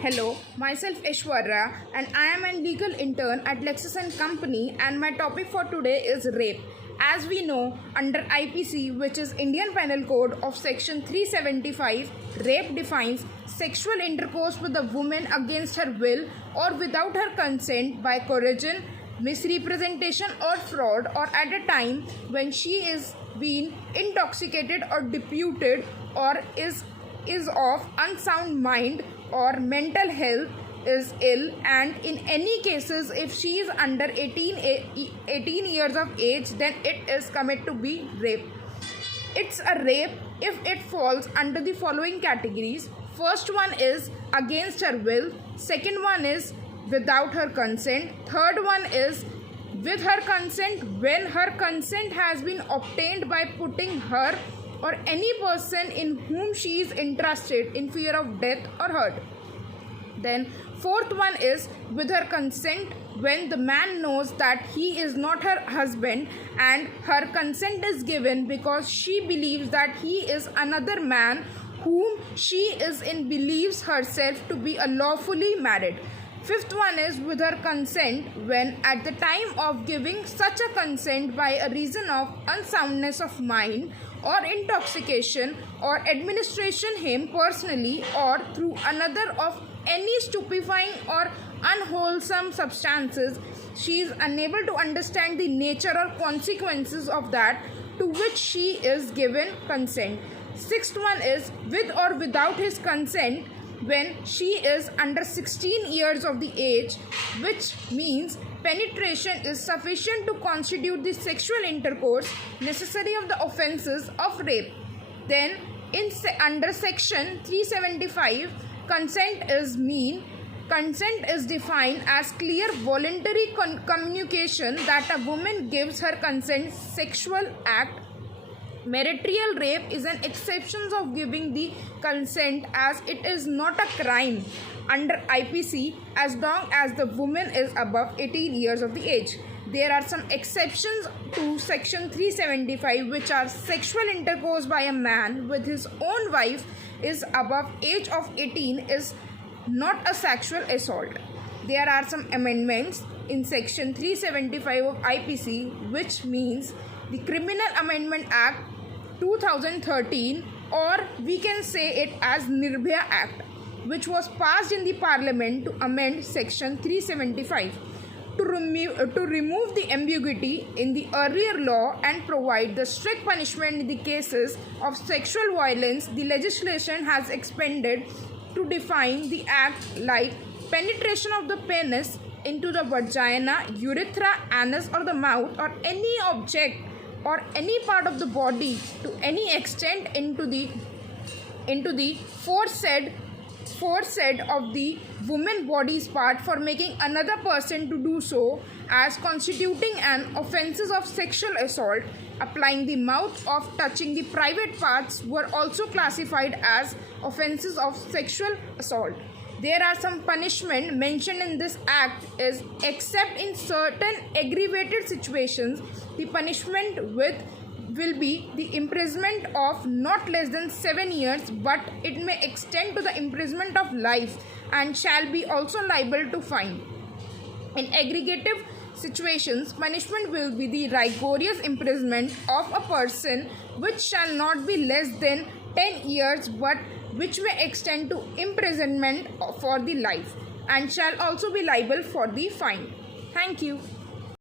Hello, myself Aishwarya and I am a legal intern at LEXIS and Company, and my topic for today is rape. As we know, under IPC, which is Indian Penal Code of Section 375, rape defines sexual intercourse with a woman against her will or without her consent by coercion, misrepresentation or fraud, or at a time when she is being intoxicated or deputed or is of unsound mind or mental health is ill, and in any cases if she is under 18 years of age, then it is committed to be rape. It's a rape if it falls under the following categories. First one is against her will, second one is without her consent, third one is with her consent when her consent has been obtained by putting her or any person in whom she is interested in fear of death or hurt. Then fourth one is with her consent when the man knows that he is not her husband and her consent is given because she believes that he is another man whom she is in believes herself to be lawfully married. Fifth one is with her consent when at the time of giving such a consent by a reason of unsoundness of mind or intoxication or administration him personally or through another of any stupefying or unwholesome substances, she is unable to understand the nature or consequences of that to which she is given consent. Sixth one is with or without his consent when she is under 16 years of the age, which means penetration is sufficient to constitute the sexual intercourse necessary of the offences of rape. Then under section 375, consent is defined as clear voluntary communication that a woman gives her consent sexual act. Marital rape is an exception of giving the consent as it is not a crime under IPC as long as the woman is above 18 years of the age. There are some exceptions to section 375, which are sexual intercourse by a man with his own wife is above age of 18 is not a sexual assault. There are some amendments in section 375 of IPC, which means the Criminal Amendment Act 2013, or we can say it as Nirbhaya Act, which was passed in the Parliament to amend section 375 to remove the ambiguity in the earlier law and provide the strict punishment in the cases of sexual violence. The legislation has expanded to define the act like penetration of the penis into the vagina, urethra, anus or the mouth, or any object or any part of the body to any extent into the foresaid of the woman body's part for making another person to do so as constituting an offences of sexual assault. Applying the mouth of touching the private parts were also classified as offences of sexual assault. There are some punishment mentioned in this act is except in certain aggravated situations, the punishment will be the imprisonment of not less than 7 years, but it may extend to the imprisonment of life and shall be also liable to fine. In aggregative situations, punishment will be the rigorous imprisonment of a person which shall not be less than 10 years but which may extend to imprisonment for the life and shall also be liable for the fine. Thank you.